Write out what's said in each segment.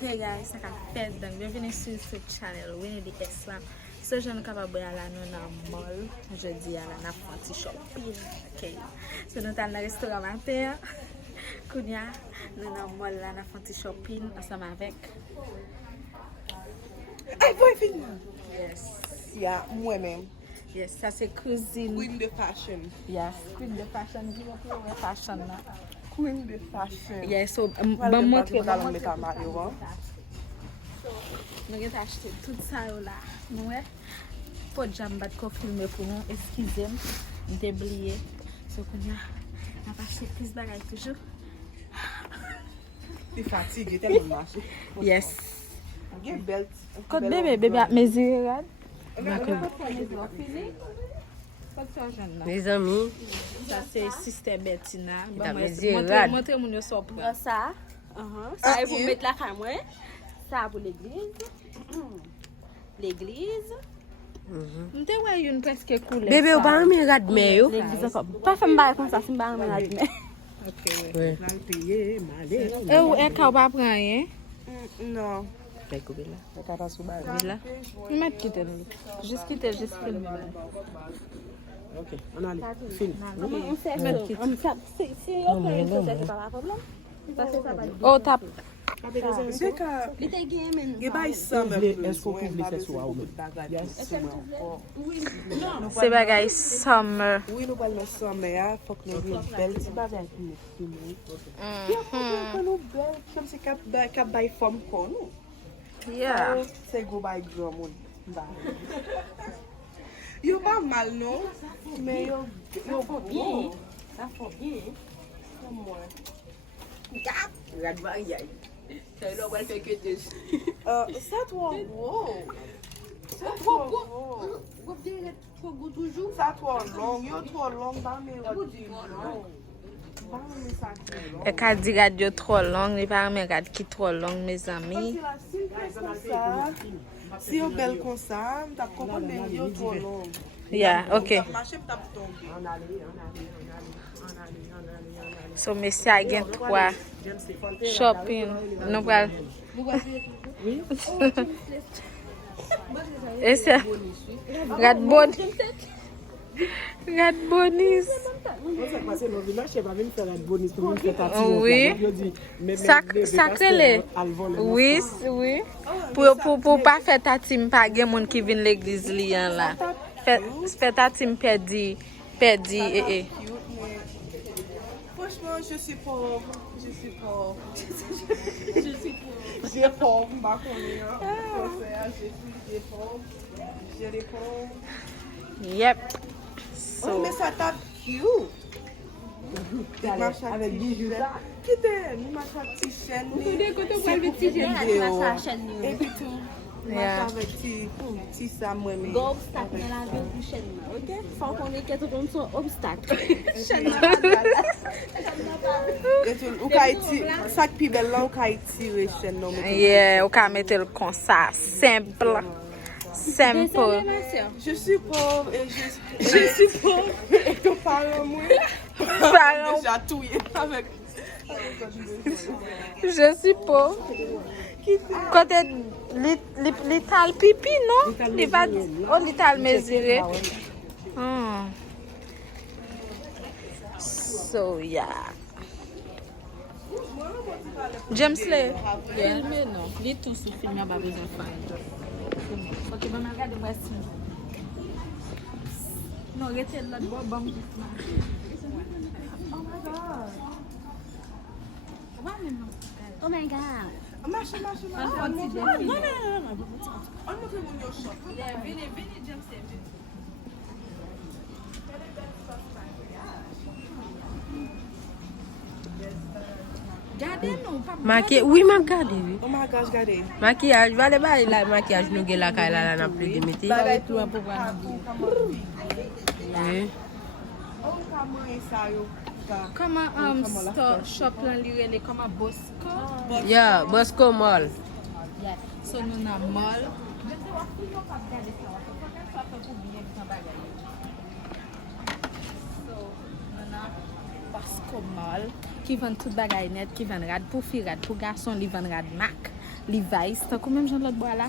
Hey guys, ça fait donc bienvenue sur ce channel Winnie the Islam. Ce jeune capable à la nous dans mall. Je dis à la petit shopping. OK. So nous dans le restaurant matin. Kounya, nous dans mall là na petit shopping ensemble avec Ay, boyfriend. Yes. Yeah, moi-même. Yes, ça c'est cousine. Queen de fashion. Yes, queen de fashion. Fashion là. Queen de fashion. Yes, so Bon montrer nous mettre Mario. nous avons acheté tout ça là. Nous pas de jambat qu'on filmer pour nous. Excusez-moi, j'ai oublié. So qu'on a pas acheté plus de bagages toujours. T'es fatigué tellement marché. Yes. Get belt. Quand bébé a mesuré. Mes amis, Ça c'est Sister Bettina. T'as mesuré. Montrez-moi ça pour Ça. Ça, vous mettez la caméra. Ça pour l'église. L'église. M'te ouais une presque couleur. bébé, ou pas me regarde mais yo. L'église encore. Pas faire mal comme ça, c'est pas mal. OK. Ouais. Payer, malé. Ou est ka pas prendre hein? Non. Fais couper là. On va pas soubar. Là. Mettre quitter nous. Juste filmer. OK, on allait. Film. On sait c'est ok, c'est pas un problème. Ça c'est ça. Oh tap. C'est que Il était game men. il va est-ce qu'on peut laisser ça ou C'est bagay summer. Oui, nous allons mettre mais faut que nous une belle petite bagage pour nous filmer. Faut nous belle comme c'est cap by forme pour nous. Yeah. C'est go by grand monde. Yo pas mal non, mais yo bien. Ça faut bien. Comme moi. Regarde va y. C'est là où elle fait que tu. Ça toi gros. Ça toi gros. Ça toi long, yo trop long dans mes long. E ka di radio trop long, ne pas me regarde qui trop long mes amis. Si yo belle comme ça, t'as compris mais yo trop long. Yeah, OK. Marcher t'a tomber. So monsieur a gen 3 shopping. Nous pral. Oui. Et c'est regarde bon. Regarde bonus. Oui. Sacré. Oui, oui. Pour pas faire ta team pas gen moun qui vinn l'église lian là. Fait ta team perdi Franchement, je suis pauvre. J'ai pauvre, bah j'ai pauvre. J'ai des pauvres. Yep. Oh, mais ça tape cute. Avec bijoux. Quittez, nous marchons avec petite chaîne. Et puis tout. Yeah. Avec petit ça, moi, mais. Go obstacle dans la vie pour chaîne. OK? Faut qu'on ait quelque chose comme obstacle. Et tout, ou ka iti, sac pi bel là, ou ka itirer chaîne non. Yeah, ou ka mettre comme ça, simple. Simple. Je suis pauvre et je suis pauvre et ton parent moi. Parent. Déjà tout avec. Je suis pauvre. Côté l'étal pipi, non? L'étal mesuré. So, yeah. James Lee. Filmer, non? Les tous sous filmer, pas besoin de faire. Faut que je me regarde moi si. Non, restez là, bon. Oh my god. Marche. Non. On me fait mon shop. Venez, James Lee. Gardez non, pas Maquillage, oui, m'a regardé oui. Oh my gosh, regardez. Maquillage, va aller bailler là maquillage nous gè la kay la n'a plus de métier. Bagay tout pour voir. Oui. Oh, comment ça yo? comment store shop lan li rele comment Bosco. Yeah, Bosco Mall. Yeah. So nous na mall. Bosco Mall qui vend tout bagay net, qui vend rad pour filles, rad pour garçons, li vend rad Mac. Levi's, t'as combien de gens de l'autre bois là?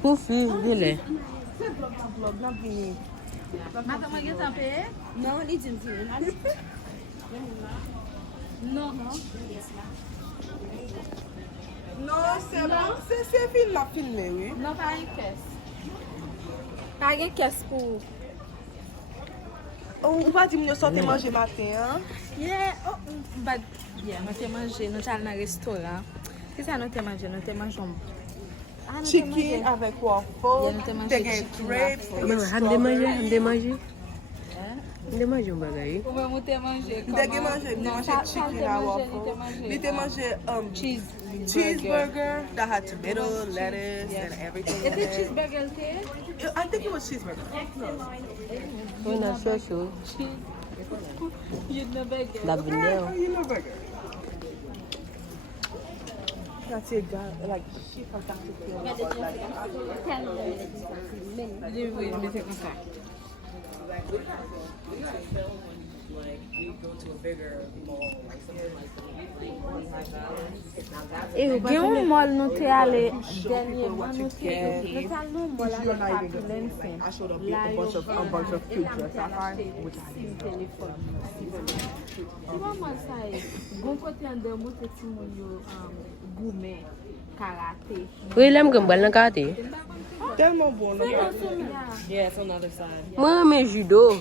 Pour filles, venez. Madame, vous êtes en paix? Non, les jeans. Non. Non, c'est bon. C'est film la filmé, oui. Non, pas une caisse. Pas une caisse pour... On va dire que nous sortons manger matin. Hein? Yeah, oh, but yeah, nous avons mangé, nous allons dans un restaurant. Qu'est-ce que nous avons mangé? Nous avons mangé Chicken avec waffle, des grapes, On manger. On mange un bagage. Ou même nous avons mangé comment? Nous avons mangé chicken à waffle. Nous avons mangé cheeseburger that had tomato, lettuce, and everything. Is it cheeseburger there? I think it was cheeseburger. On a chaud. You know burger. La venelle. You know burger. That's it, God. Like, she forgot to feel like, Gen yon mall nou te ale denyeman nou te ale nou mall ale Papilen Sen. I showed up with a bunch of cute dress I with Sim telefon. Ti waman sa e, gon kote an de mwote ti moun yo goumen, karate. Oui, l'aime comme balle karaté. tellement bon. No? Yeah, it's on the other side. Moi, mais judo.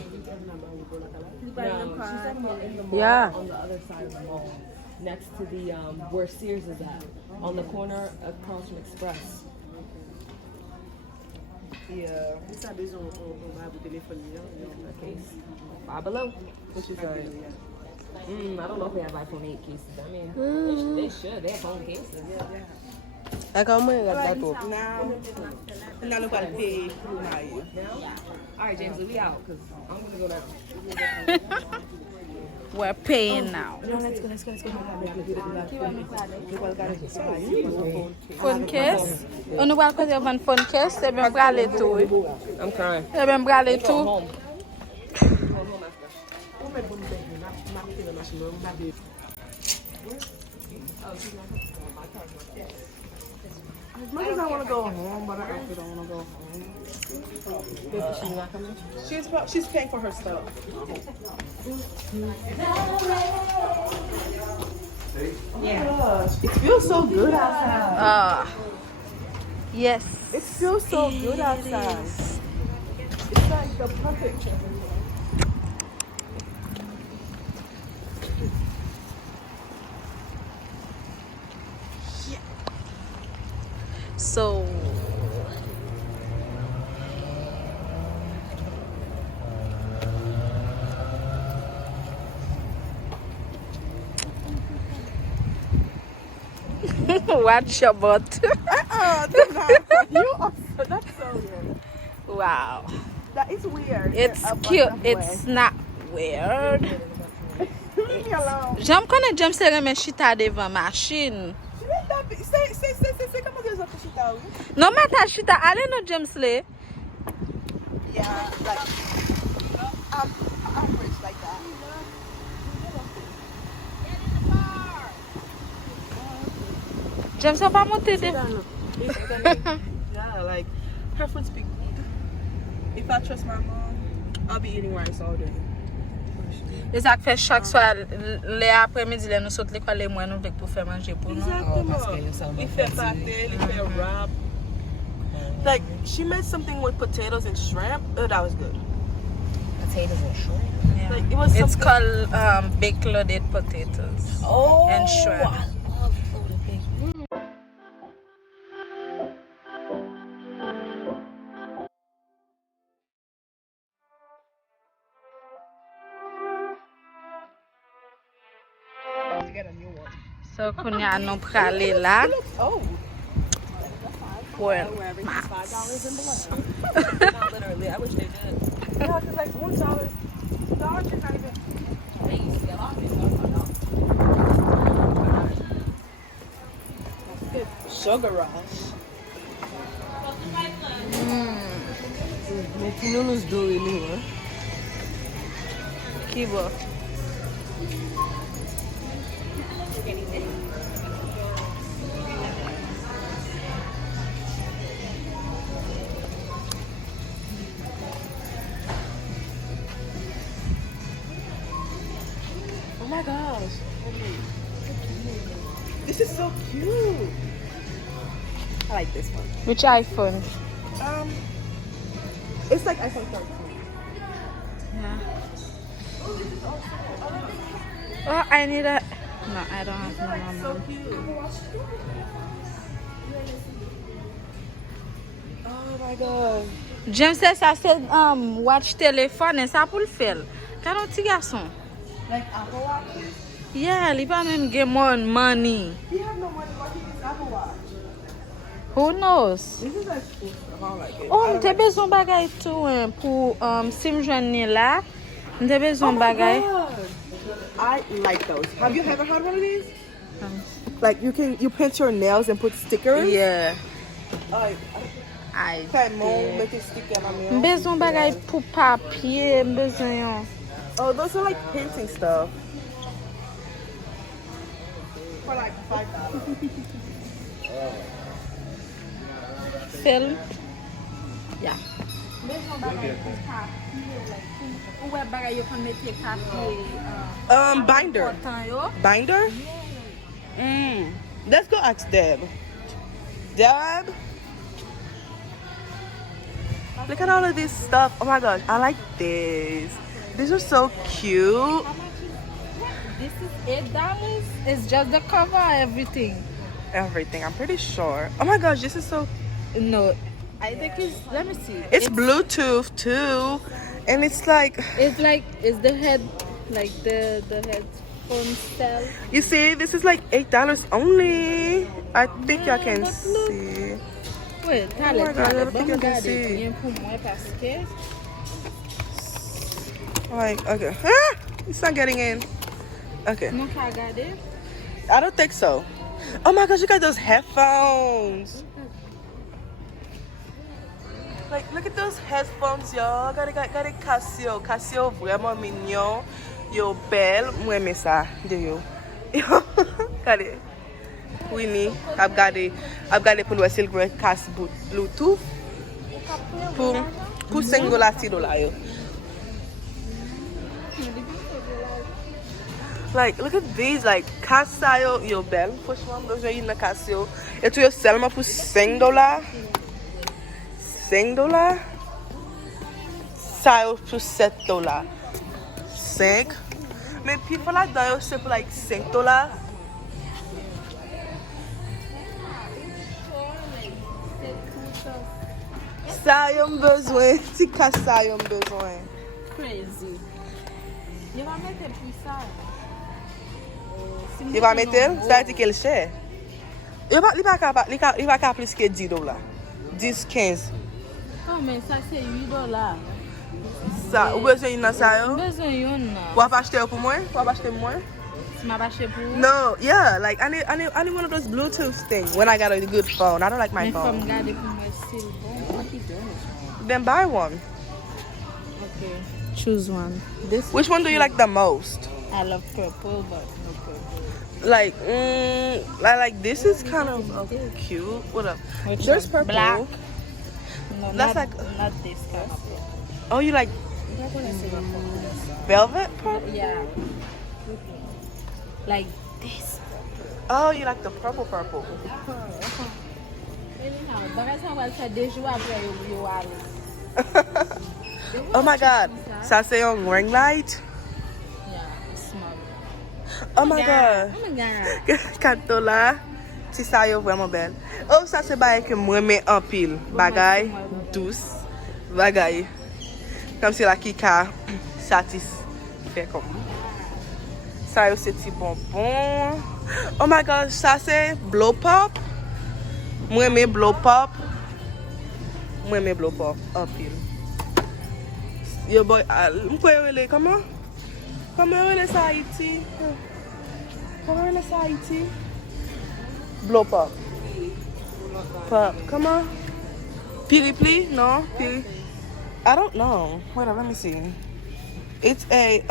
Yeah. On the other side of the mall, next to the where Sears is at, on the corner across from Express. Yeah. Ça déjà on va vous téléphoner A case. Five below. which is I don't know if they have iPhone 8 cases. I mean, they should. They have phone cases. D'accord, moi, regarde tout. now nous allons payer pour marier. All right, James, we out because I'm gonna go now. We're paying now. No, let's go. Phone case? On nou wal kote van phone case? Se ben brale tou. I'm crying. Se ben brale Go tou. home. As much as I want to go home, but I actually don't want to go home. She's not coming. She's paying for her stuff. Yeah. It feels so good outside. Yes. It feels so good outside. It's like the perfect So watch your butt. You are that's so weird. Wow. That is weird. It's A bunch cute. of It's not weird. Leave me alone. J'aime connaître James se remet chita devant machine. C'est comment des autres chita, oui? Non, mais ta chita, allez no James le. Yeah, like average like that. James on pas monter de. Yeah, like her food speak. If I trust my mom, I'll be eating rice all day. Et ça fait chaque soir les après-midi les nous saute l'école les mois nous avec pour faire manger pour nous. Exactement. Il fait pâté, il fait wrap. Like she made something with potatoes and shrimp. Oh, that was good. Potatoes and shrimp. Yeah. Like, it was It's something- called baked loaded potatoes Oh, and shrimp. I love loaded bacon. So kunya nou prale la. Oh. Well, Wherever he's $5 and below. Not literally. I wish they did. Yeah, it's like $1, $2 is not even. Sugar rush. Mais tu nous dois, nous, hein? ki bo? Oh my gosh. This is so cute. I like this one. Which iPhone? It's like iPhone 13. Yeah. Oh, I need a... No, I don't have no So more. cute. Oh my god. James says I said watch téléphone et ça pour le faire. Quand on petit garçon. Like Apple Watch? Yeah, il pas même get more money. He have no money, but he uses Apple Watch. Who knows? This is like cool stuff. I don't like it. Oh, m'te besoin bagay tout pour si m'joine là. M'te besoin bagay. I like those. Have you ever had one of these? Like you paint your nails and put stickers? Yeah. I make it stick on my nails. Besoin bagay pour papier, besoin. Oh, those are like painting stuff. For like $5. Film. Yeah. Besoin bagay pour papier, like where bagay you can make papier. Binder. Binder? Let's go ask Deb. Deb? Look at all of this stuff. Oh my gosh, I like this. These are so cute. This is $8. It's just the cover, everything. Everything, I'm pretty sure. Oh my gosh, this is so... No, I think it's. Let me see. It's Bluetooth too. And it's like... It's the head, like the headphone style. You see, this is like $8 only. I think y'all can see. Wait, Oh my God, I don't think I can see. Like, okay. Ah! It's not getting in. Okay. I don't think so. Oh my gosh, you got those headphones. Like, look at those headphones, y'all. Got Casio. Casio vraiment mignon. Yo, belle. Mwen me ça. Do you? Regardez. Winnie. I've got it pour le silver cast Bluetooth. Pour $5 yo. Like, look at these, like, Casio, yo, belle. Franchement, besoin d'une Casio. Et tu es seulement pour $5. $5. Ça, pour $7. 5. Mais puis, pour là-dedans, c'est pour, like, $5. Ça, yon besoin. Si Casio, yon besoin. Crazy. Il va mettre plus ça. Il va mettre, ça a dit qu'elle cher. Il va pas plus que $10. 10, 15. Oh, mais ça c'est $8. Ça, ou besoin d'une ça yo? Besoin yon. Ou va acheter pour moi? Ou va acheter moi? Tu m'as acheté pour? No, yeah, like I need one of those Bluetooth things when I got a good phone. I don't like my Mais phone. comme garder pour moi c'est bon. What you doing? Then buy one. Okay. Choose one. This. Which one do you like the most? I love purple, but no purple. Like, this is kind of cute. What up? Which There's one? purple. Black. No, That's not, like- not this kind of purple. Oh, you like velvet purple? Yeah. Like this. Oh, you like the purple. Anyhow, bagay sa wal sa deux jours après yo aller. Oh my God. Ça c'est un ring light. Yeah, small. Oh my God. Oh my God. $4. Si ça yo vraiment belle. Oh, ça c'est bagay que moi mets en pile. Bagay douce. Bagay. Comme si la qui ka satisfait comme. Ça yo c'est petit bonbon. Oh my God, ça c'est blow pop. Moi mets blow pop. En pile. Yo boy, m'poye rele comment? Comment rele ça Haïti? Comment rele ça Haïti? Blow pop. Pop. Comment? Piripli? No? I don't know. Wait, let me see. It's a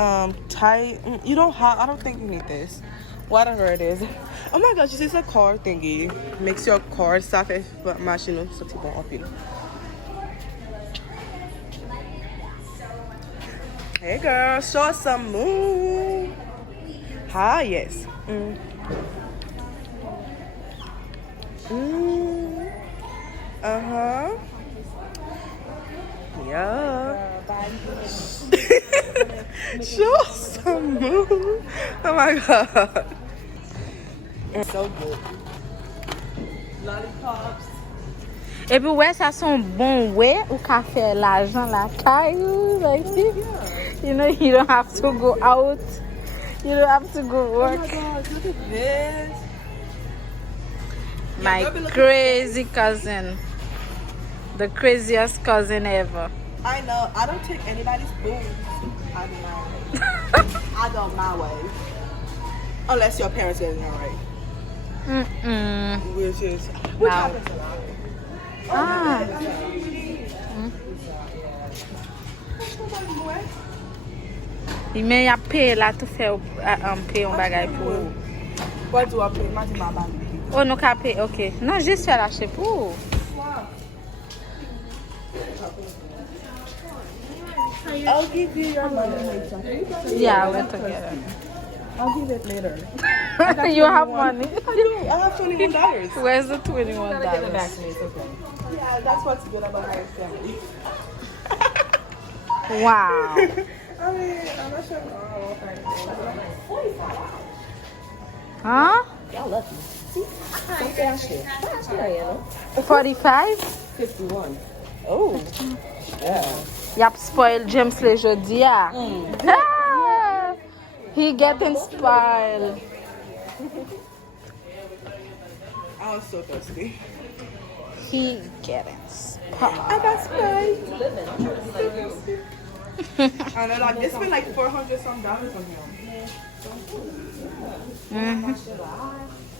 Thai. You don't have. I don't think you need this. Whatever it is. Oh my gosh, this is a cord thingy. Makes your cord soft. But machine so tipo en pile. Hey girl, show us some moon. Ah, yes. Uh-huh. Yeah. Show some move. Oh my god. So good. Lollipops. Et puis ouais, ça sont bons ouais ou ka faire l'argent la caillou like you know you don't have to go out. You don't have to go work. Oh my god, look at this. My crazy cousin. The craziest cousin ever. I know. I don't take anybody's food. I do my way. I go my way. Unless your parents get it right. Which is what No. happens a lot. Ah. Mais y a paye là tout faire payer un bagage pour. What do I pay? Imagine my bank. Oh non ka paye. OK. Non, juste faire l'acheter pour. I'll give you your money later. Yeah, we're together. I'll give it later. You have money. I do. I have $21. Where's the $21? Give it back to me. It's okay. Yeah, that's what's good about my family. Wow. I mean, I'm not sure. Huh? Y'all lucky. See? Don't say I shit. Yeah, you know. 45? 51. Oh. Yeah. Yap spoil James le jodi ah. Ah, he getting spoiled. I was so thirsty. He getting spoiled. I got Sprite. I know, like, it's been like $400 some dollars on him.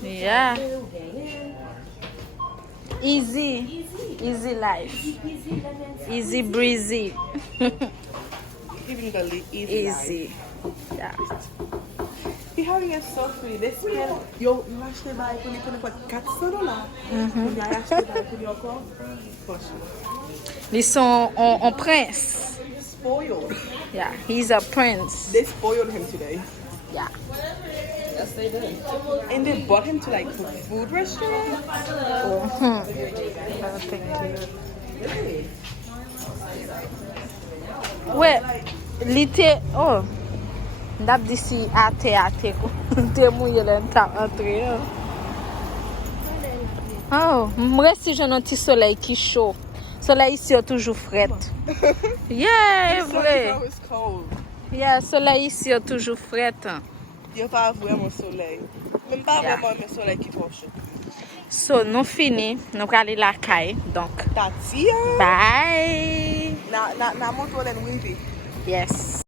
Yeah. Easy life. Easy breezy. Even the easy. Easy. Yeah. The having is so free. They spend, yo, you actually buy when you put $4. You actually buy for your clothes. For sure. Ils sont en prince. Spoiled. Yeah, he's a prince. They spoiled him today. Yeah. Yes, they did. And they brought him to like food restaurant. Ouais, l'été, oh, d'ab d'ici ate ko. Te mouye lè ta entre. Oh, mre si je nan ti soleil ki chaud. Soleil ici est toujours fret. Yeah, vrai. It's cold. Yeah, soleil ici est toujours fret. Il n'y a pas vraiment soleil. Même pas Yeah. vraiment un soleil qui est trop chaud. So, nous fini, nous allons aller la caille. Donc, That's it. bye. Now more than wavy. Yes.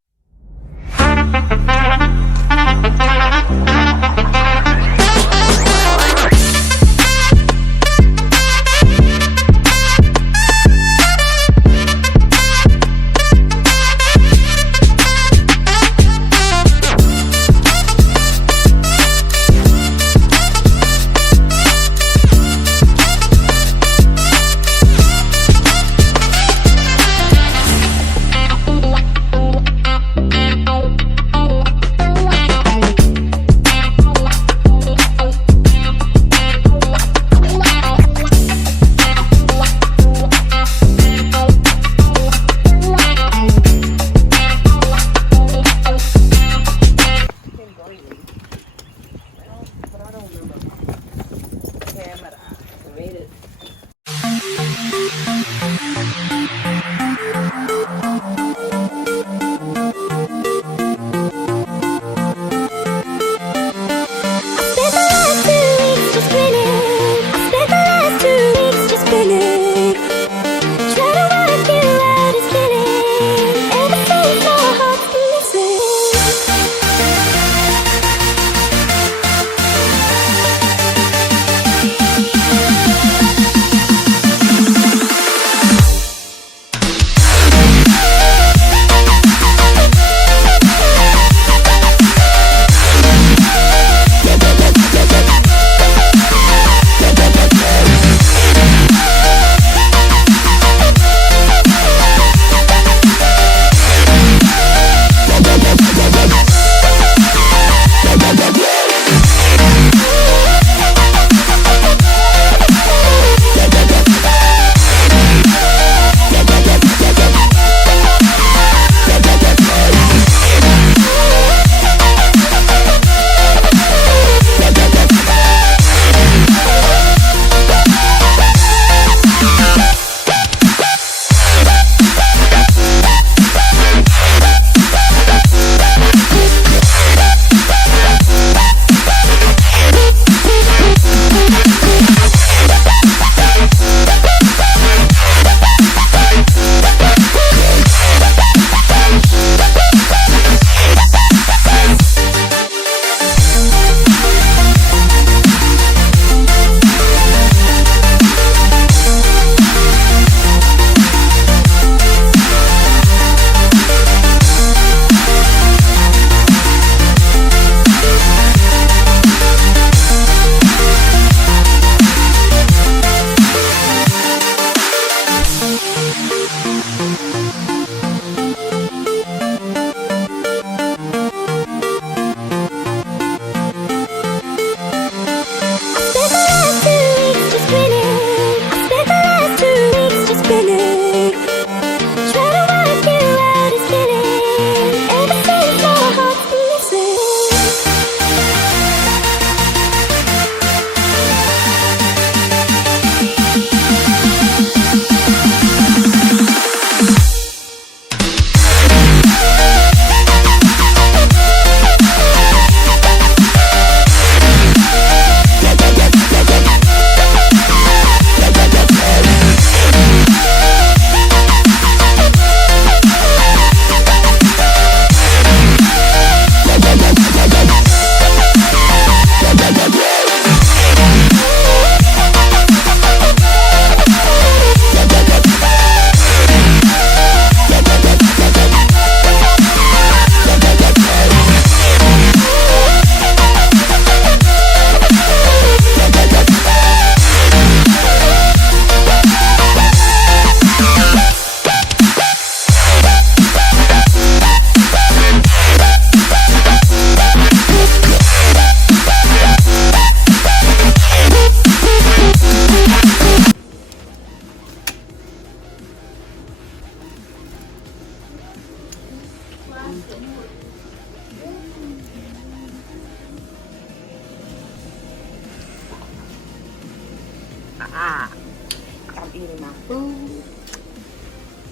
I'm eating my food.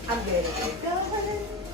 I'm ready to go.